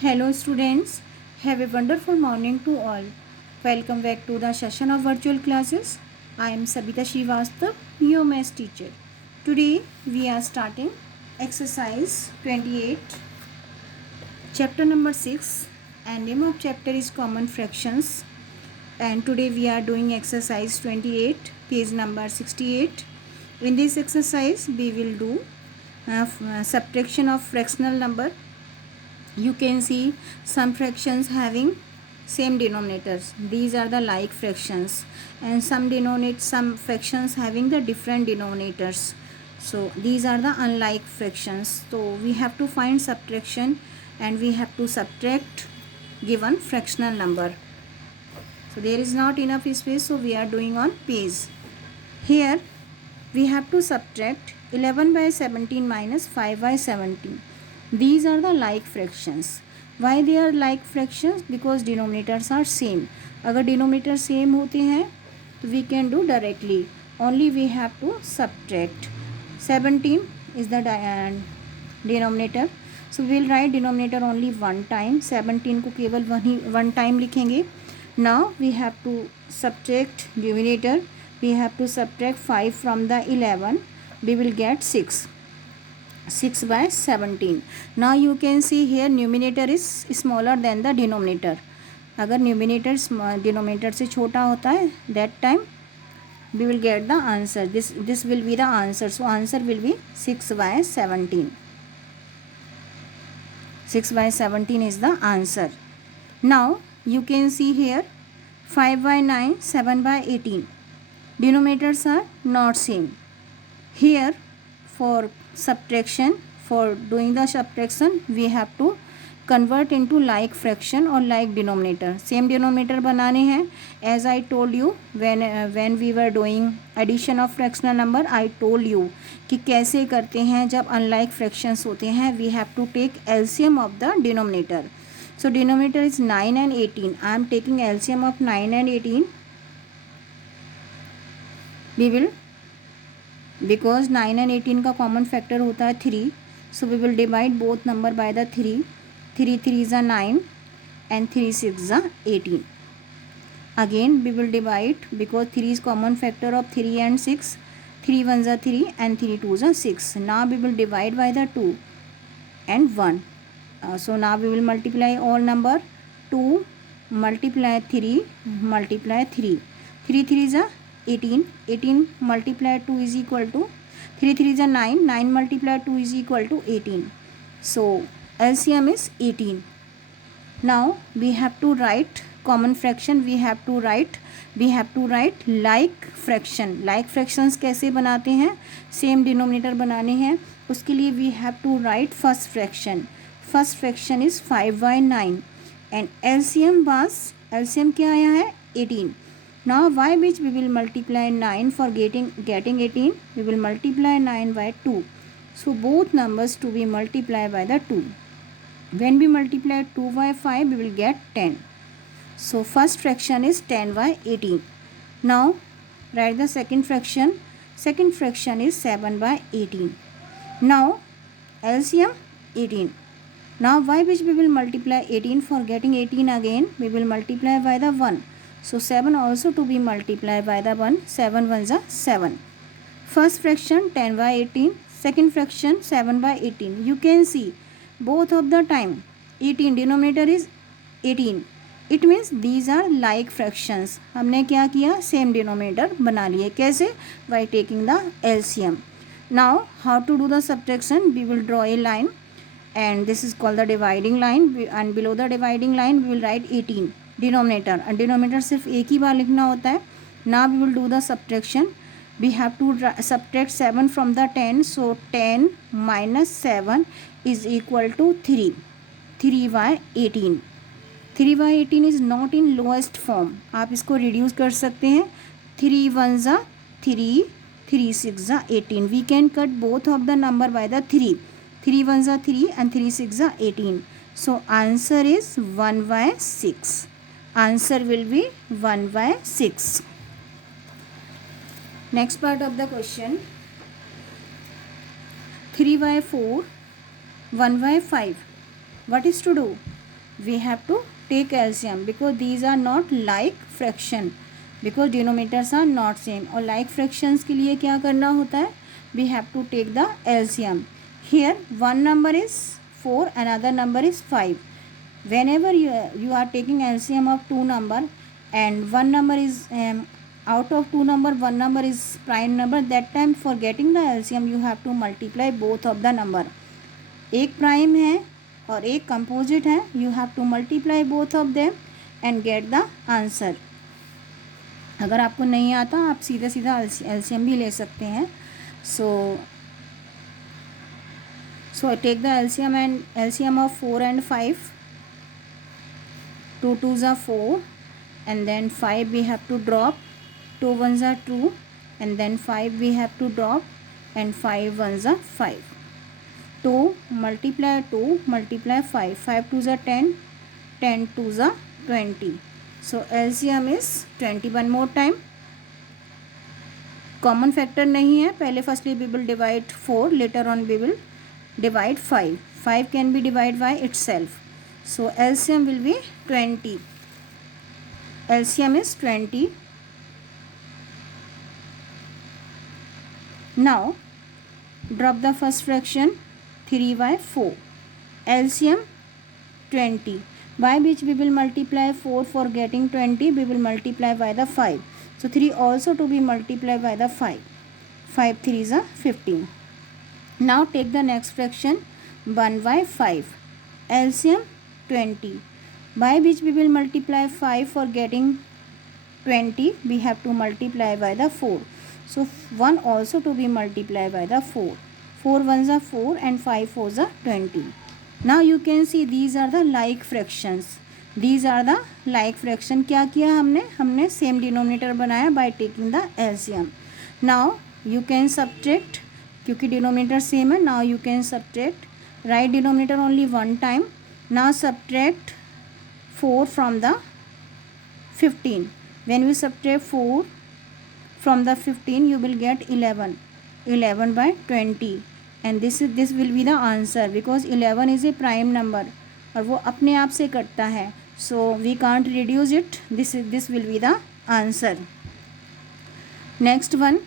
Hello students, have a wonderful morning to all. Welcome back to the session of virtual classes. I am Sabita Srivastav, your maths teacher. Today we are starting exercise 28, chapter number 6, and name of chapter is common fractions. And today we are doing exercise 28, page number 68. In this exercise we will do subtraction of fractional number. You can see some fractions having same denominators. These are the like fractions, and some fractions having the different denominators. So these are the unlike fractions. So we have to find subtraction, and we have to subtract given fractional number. So there is not enough space, so we are doing on page. Here we have to subtract 11 by 17 minus 5 by 17. These are the like fractions. Why they are like fractions? Because denominators are same. अगर denominator same होते हैं तो we can do directly. Only we have to subtract. 17 is the denominator. So we will write denominator only one time. 17 को केवल one time लिखेंगे. Now we have to subtract numerator. We have to subtract 5 from the 11. We will get 6 by 17. Now you can see here numerator is smaller than the denominator. अगर numerator denominator से छोटा होता है, that time we will get the answer. This will be the answer. So answer will be 6 by 17. 6 by 17 is the answer. Now you can see here 5 by 9, 7 by 18. Denominators are not same. Here for subtraction, for doing the subtraction, we have to convert into like fraction or like denominator. Same denominator बनाने हैं. As I told you when we were doing addition of fractional number, I told you कि कैसे करते हैं जब unlike fractions होते हैं. We have to take LCM of the denominator. So denominator is 9 and 18. I am taking LCM of 9 and 18. We will, because 9 and 18 का common factor होता है 3, so we will divide both number by the 3. 3 3 is 9 and 3 6 is 18. Again we will divide, because 3 is common factor of 3 and 6. 3 1 is 3 and 3 2 is 6. Now we will divide by the 2 and 1. So now we will multiply all number. 2 multiply 3 multiply 3. 3 3 is 18. 18 multiply 2 is equal to 3 3 is 9. 9 multiply 2 is equal to 18. So LCM is 18. Now we have to write common fraction. We have to write like fraction. Like fractions कैसे बनाते हैं? Same denominator बनाने हैं. उसके लिए we have to write first fraction. First fraction is 5 by 9 and LCM क्या आया है? 18. Now by which we will multiply 9 for getting 18. We will multiply 9 by 2. So both numbers to be multiplied by the 2. When we multiply 2 by 5, we will get 10. So first fraction is 10 by 18. Now write the second fraction. Second fraction is 7 by 18. Now LCM 18. Now by which we will multiply 18 for getting 18 again. We will multiply by the 1. So 7 also to be multiplied by the 1. 7 1 is 7. First fraction 10 by 18. Second fraction 7 by 18. You can see both of the time 18 denominator is 18. It means these are like fractions. हमने क्या किया? Same denominator बना लिए. कैसे? By taking the LCM. Now how to do the subtraction? We will draw a line and this is called the dividing line, and below the dividing line we will write 18 denominator, and denominator सिर्फ एक ही बार लिखना होता है. Now we will do the subtraction. We have to subtract 7 from the 10. So 10 minus 7 is equal to 3. 3 by 18. 3 by 18 is not in lowest form. आप इसको reduce कर सकते हैं. 3 1 is 3. 3 6 is 18. We can cut both of the number by the 3. 3 1 is 3 and 3 6 is 18. So answer is 1 by 6. Answer will be 1 by 6. Next part of the question. 3 by 4, 1 by 5. What is to do? we have to take LCM because these are not like fraction, because denominators are not same. और like fractions के लिए क्या करना होता है, we have to take the LCM. Here one number is 4, another number is 5. Whenever you are taking LCM of two number and one number is out of two number one number is prime number, that time for getting the LCM you have to multiply both of the number. एक prime है और एक composite है, you have to multiply both of them and get the answer. अगर आपको नहीं आता आप सीधा सीधा LCM भी ले सकते हैं. So take the LCM of 4 and 5. 2 2s are 4 and then 5 we have to drop, 2 1s are 2 and then 5 we have to drop and 5 1s are 5. 2 multiply 2 multiply 5, 5 2s are 10, 10 2s are 20. So LCM is 20. One more time. Common factor नहीं है, पहले firstly we will divide 4, later on we will divide 5. 5 can be divided by itself. So LCM will be 20. LCM is 20. Now drop the first fraction 3 by 4. LCM 20, by which we will multiply 4 for getting 20, we will multiply by the 5. So 3 also to be multiplied by the 5. 5 3s are 15. Now take the next fraction 1 by 5. LCM 20, by which we will multiply 5 for getting 20, we have to multiply by the 4. So 1 also to be multiplied by the 4. 4 1s are 4 and 5 4s are 20. Now you can see these are the like fractions. These are the like fraction. क्या किया हमने same denominator बनाया by taking the LCM. Now you can subtract, क्योंकि denominator same है. Now you can subtract. Write denominator only one time. Now subtract 4 from the 15. When we subtract 4 from the 15 you will get 11. 11 by 20 and this will be the answer because 11 is a prime number और वो अपने आप से कटता है. So we can't reduce it. This will be the answer. Next one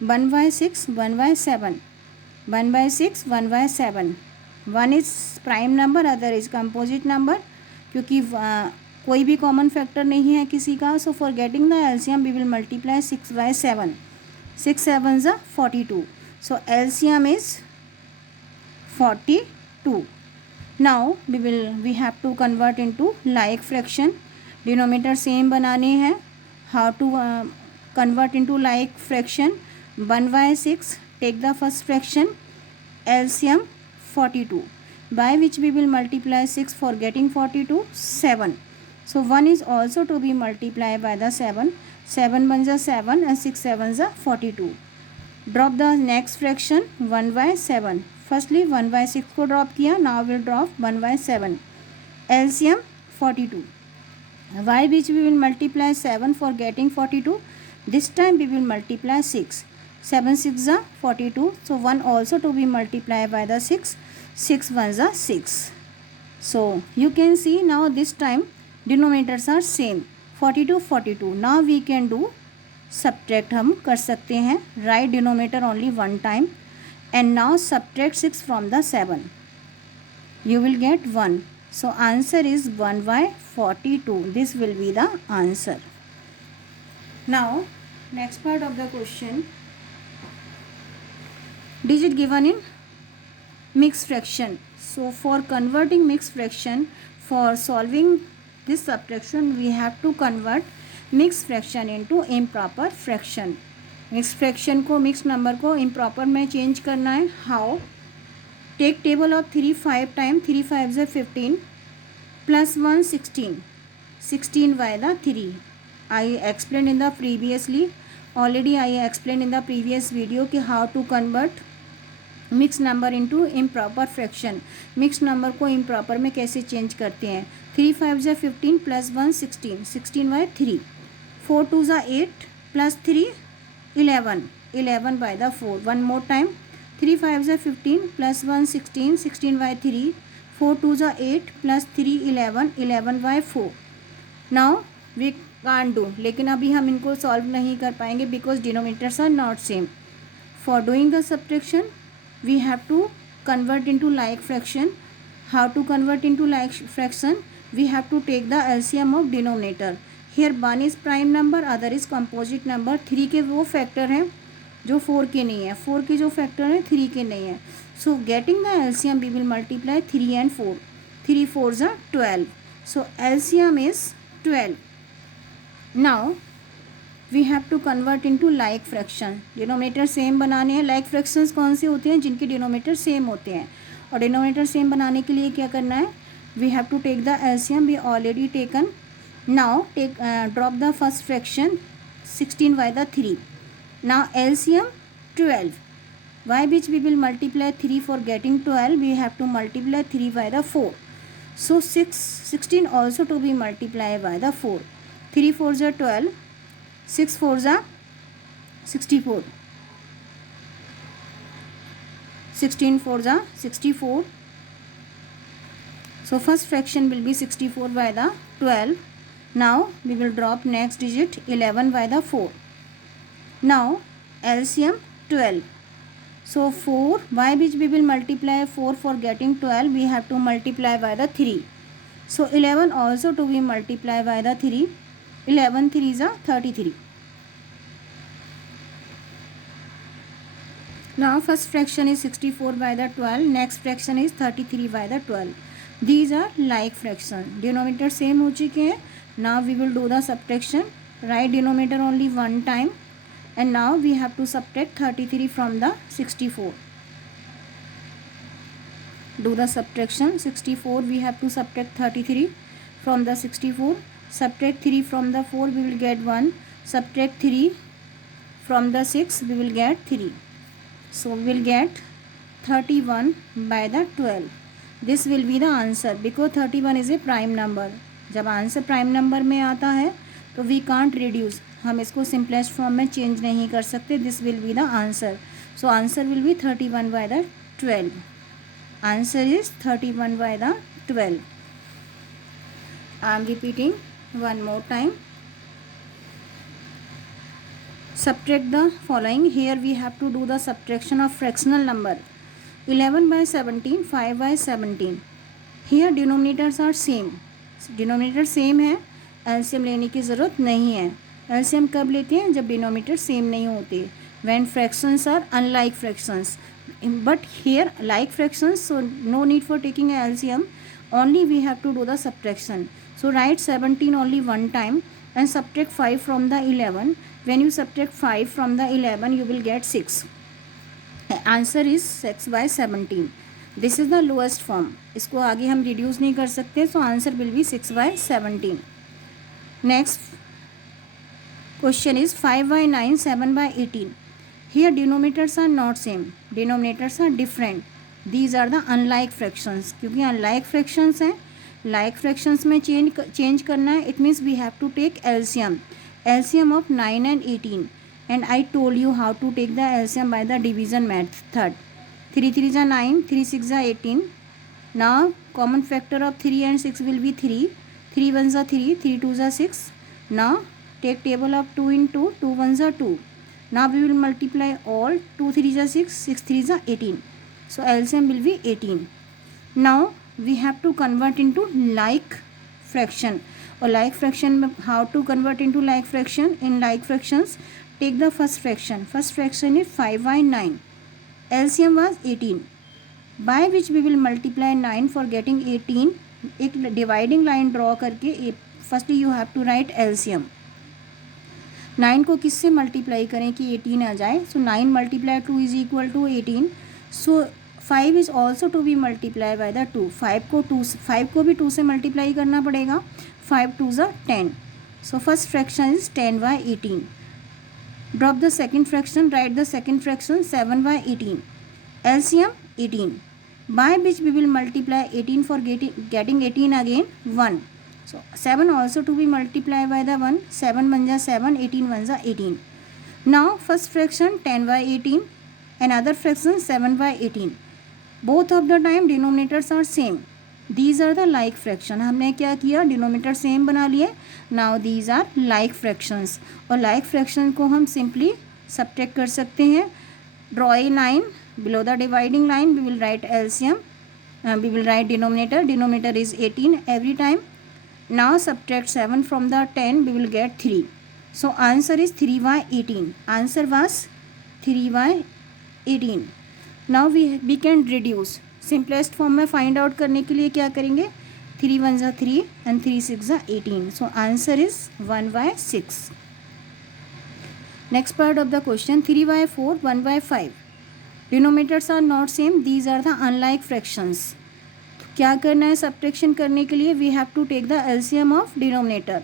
1 by 6 1 by 7. 1 by 6 1 by 7. One is prime number, other is composite number. क्योंकि कोई भी कॉमन फैक्टर नहीं है किसी का. So for getting the LCM we will multiply 6 by 7. 6 7s are 42. So LCM is 42. Now we have to convert into like fraction. Denominator same बनाने हैं. How to convert into like fraction? 1 by 6. Take the first fraction LCM 42, by which we will multiply 6 for getting 42. 7. So 1 is also to be multiplied by the 7. 7 1s are 7 and 6 7s are 42. Drop the next fraction 1 by 7. Firstly 1 by 6 को drop किया. Now we'll drop 1 by 7. LCM 42, by which we will multiply 7 for getting 42. This time we will multiply 6. 7 6 are 42. So 1 also to be multiplied by the 6. 6 1s are 6. So you can see now this time denominators are same. 42 42. Now we can do subtract. हम कर सकते हैं. Write denominator only one time and now subtract 6 from the 7. You will get 1. So answer is 1 by 42. This will be the answer. Now next part of the question. Digit given in mixed fraction. So for converting mixed fraction, for solving this subtraction we have to convert mixed fraction into improper fraction. Mix fraction को, mix number को improper में change करना है. How? Take table of 3 5 time. 3 5s are 15 plus 1 16. 16 by the 3. I explained in the previously. Already I explained in the previous video कि how to convert mix number into improper fraction. Mix number को improper में कैसे change करते हैं. 3 5s are 15 plus 1 16. 16 by 3. 4 2s are 8 plus 3 11. 11 by the 4. One more time. 3 5s are 15 plus 1 16. 16 by 3. 4 2 जा 8 plus 3 11, 11/4. Now we can't do, लेकिन अभी हम इनको सॉल्व नहीं कर पाएंगे because denominators are not same. For doing the subtraction we have to convert into like fraction. How to convert into like fraction? We have to take the LCM of denominator. Here one is prime number, other is composite number. 3 के वो factor हैं जो 4 के नहीं है, 4 के जो factor हैं 3 के नहीं है. So getting the LCM we will multiply 3 and 4. 3 4s are 12. So LCM is 12. Now we have to convert into like fraction. Denominator same बनाने हैं. लाइक फ्रैक्शंस कौन से होते हैं? जिनके डिनोमिनेटर सेम होते हैं. और डिनोमिनेटर सेम बनाने के लिए क्या करना है? We have to take the LCM. We already taken. Now take drop the first fraction 16 by the 3. Now LCM 12. By which we will multiply 3 for getting 12. We have to multiply 3 by the 4. So 16 also to be multiply by the 4. 3 4s are 12. 6 4s are 64. 16 4s are 64. So first fraction will be 64 by the 12. Now we will drop next digit 11 by the 4. Now LCM 12. So 4 by which we will multiply 4 for getting 12. We have to multiply by the 3. So 11 also to be multiplied by the 3. 11 3s are 33. Now first fraction is 64 by the 12. Next fraction is 33 by the 12. These are like fraction. Denominator same हो चुके हैं. Now we will do the subtraction. Write denominator only one time. And now we have to subtract 33 from the 64. Do the subtraction. 64 we have to subtract 33 from the 64. Subtract 3 from the 4, we will get 1. Subtract 3 from the 6, we will get 3. So we will get 31 by the 12. This will be the answer because 31 is a prime number. जब answer prime number में आता है तो we can't reduce, हम इसको simplest form में change नहीं कर सकते. This will be the answer. So answer will be 31 by the 12. Answer is 31 by the 12. I am repeating one more time. Subtract the following. Here we have to do the subtraction of fractional number. 11 by 17, 5 by 17. Here denominators are same. Denominator same है, LCM लेने की ज़रूरत नहीं है. LCM कब लेते हैं? जब denominator same नहीं होते. When fractions are unlike fractions. But here like fractions, so no need for taking a LCM. Only we have to do the subtraction. So write 17 only one time and subtract 5 from the 11. When you subtract 5 from the 11, you will get 6. The answer is 6 by 17. This is the lowest form. इसको आगे हम reduce नहीं कर सकते, so answer will be 6 by 17. Next question is 5 by 9, 7 by 18. Here denominators are not same. Denominators are different. These are the unlike fractions. क्योंकि unlike fractions हैं, like fractions में change करना है. It means we have to take LCM. LCM of 9 and 18. And I told you how to take the LCM by the division method. 3 3s are 9, 3 6s are 18. Now common factor of 3 and 6 will be 3. 3 1s are 3, 3 2s are 6. Now take table of 2 into 2 1s are 2. Now we will multiply all. 2 3s are 6, 6 3s are 18. So LCM will be 18. Now we have to convert into like fraction. Or like fraction, how to convert into like fraction? In like fractions, take the first fraction. First fraction is 5 by 9. LCM was 18. By which we will multiply 9 for getting 18. एक dividing line draw करके firstly you have to write LCM. 9 को किससे multiply करें कि 18 आ जाए? So 9 multiply 2 is equal to 18. So 5 is also to be multiply by the 2. 5 को भी 2 से मल्टीप्लाई करना पड़ेगा. 5 2s are 10. So first fraction is 10 by 18. Drop the second fraction. Write the second fraction 7 by 18. LCM 18. By which we will multiply 18 for getting 18 again 1. So 7 also to be multiplied by the 1. 7 1 ja 7, 18 1 ja 18. Now first fraction 10 by 18. Another fraction 7 by 18. Both of the time denominators are same. These are the like fraction. हमने क्या किया, denominator same बना लिए. Now these are like fractions. और like fraction को हम simply subtract कर सकते हैं. Draw a line below the dividing line. We will write LCM. We will write denominator. Denominator is 18 every time. Now subtract 7 from the 10. We will get 3. So answer is 3y 18. Answer was 3y 18. Now we can reduce. Simplest form में find out करने के लिए क्या करेंगे, 3 1 जा 3 and 3 6 जा 18. So answer is 1/6. Next part of the question, 3/4 1/5. Denominators are not same. These are the unlike fractions. क्या करना है subtraction करने के लिए, we have to take the LCM of denominator.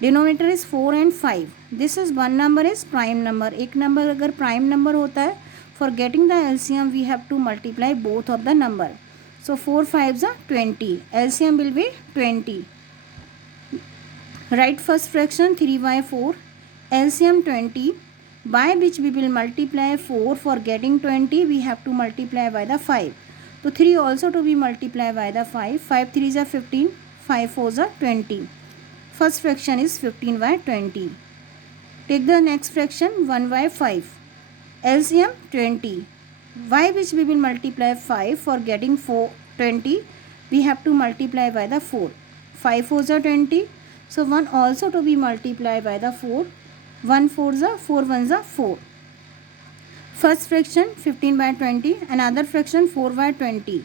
Denominator is 4 and 5. This is one number is prime number. एक number अगर prime number होता है, for getting the LCM we have to multiply both of the number. So 4 5s are 20. LCM will be 20. Write first fraction 3/4. LCM 20. By which we will multiply 4. For getting 20 we have to multiply by the 5. So 3 also to be multiplied by the 5. 5 3s are 15. 5 4s are 20. First fraction is 15/20. Take the next fraction 1/5. LCM 20. By which we will multiply 5. For getting 20 we have to multiply by the 4. 5 4s are 20. So 1 also to be multiplied by the 4. 1 4s are 4 1s are 4. First fraction 15/20. Another fraction 4/20.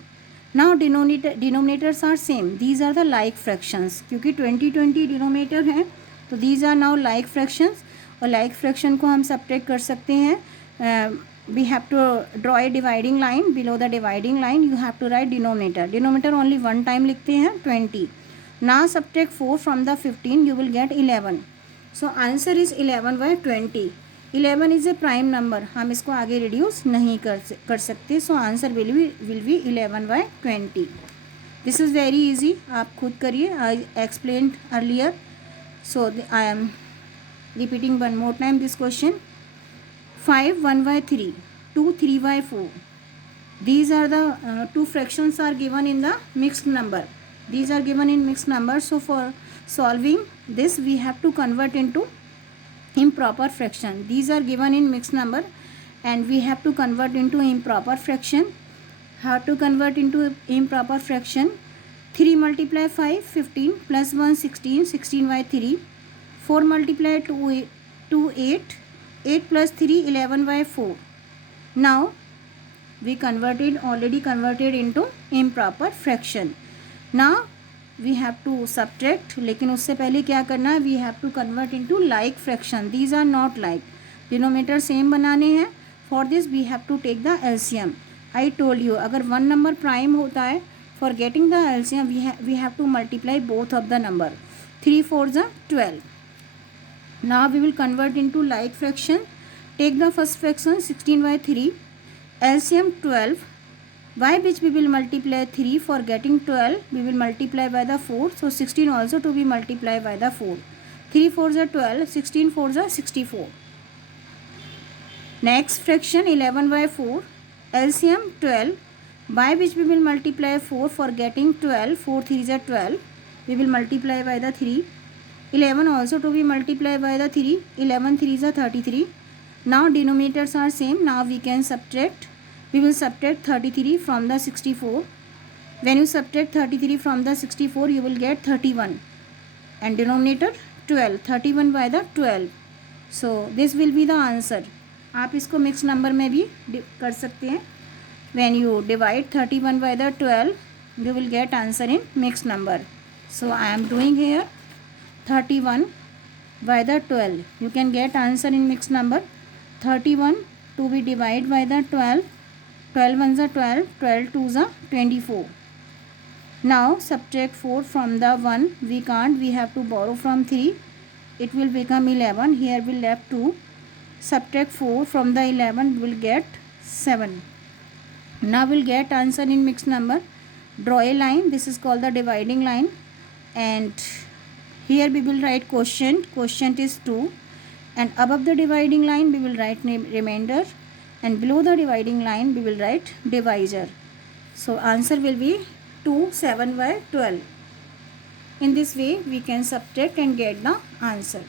Now denominators are same. These are the like fractions. क्योंकि 20 denominator है तो these are now like fractions. और like fraction को हम subtract कर सकते हैं. We have to draw a dividing line. Below the dividing line you have to write denominator. Denominator only one time लिखते हैं 20. Now subtract 4 from the 15. You will get 11. So answer is 11/20. 11 is a prime number. हम इसको आगे reduce नहीं कर सकते. So answer will be 11/20. This is very easy. आप खुद करिए. I explained earlier. So I am repeating one more time this question. 5 1/3. 2 3/4. These are the two fractions are given in the mixed number. These are given in mixed number. So for solving this we have to convert into improper fraction. These are given in mixed number and we have to convert into improper fraction. How to convert into improper fraction? 3 multiply 5 15 plus 1 16. 16/3. 4 multiply 2 8. 8 plus 3 11/4. Now we already converted into improper fraction. Now we have to subtract. लेकिन उससे पहले क्या करना है, we have to convert into like fraction. These are not like. Denominator same बनाने हैं. For this we have to take the LCM. I told you अगर one number prime होता है, for getting the LCM we have to multiply both of the number. 3 4s are 12. Now we will convert into like fraction. Take the first fraction 16/3. LCM 12. By which we will multiply 3. For getting 12 we will multiply by the 4. So 16 also to be multiplied by the 4. 3 4s are 12. 16 4s are 64. Next fraction 11/4. LCM 12. By which we will multiply 4. For getting 12. 4 3s are 12. We will multiply by the 3. 11 also to be multiplied by the 3. 11 3s are 33. Now denominators are same. Now we can subtract. We will subtract 33 from the 64. When you subtract 33 from the 64 you will get 31 and denominator 12. 31 by the 12. So this will be the answer. आप इसको mixed number में भी कर सकते हैं. When you divide 31 by the 12 you will get answer in mixed number. So I am doing here 31 by the 12. You can get answer in mixed number. 31 to be divided by the 12. 12 1s are 12. 12 2s are 24. Now subtract 4 from the 1. We can't. We have to borrow from 3. It will become 11. Here we left 2. Subtract 4 from the 11. We will get 7. Now we'll get answer in mixed number. Draw a line. This is called the dividing line. And here we will write quotient. Quotient is 2. And above the dividing line we will write remainder. And below the dividing line we will write divisor. So answer will be 2 7 by 12. In this way we can subtract and get the answer.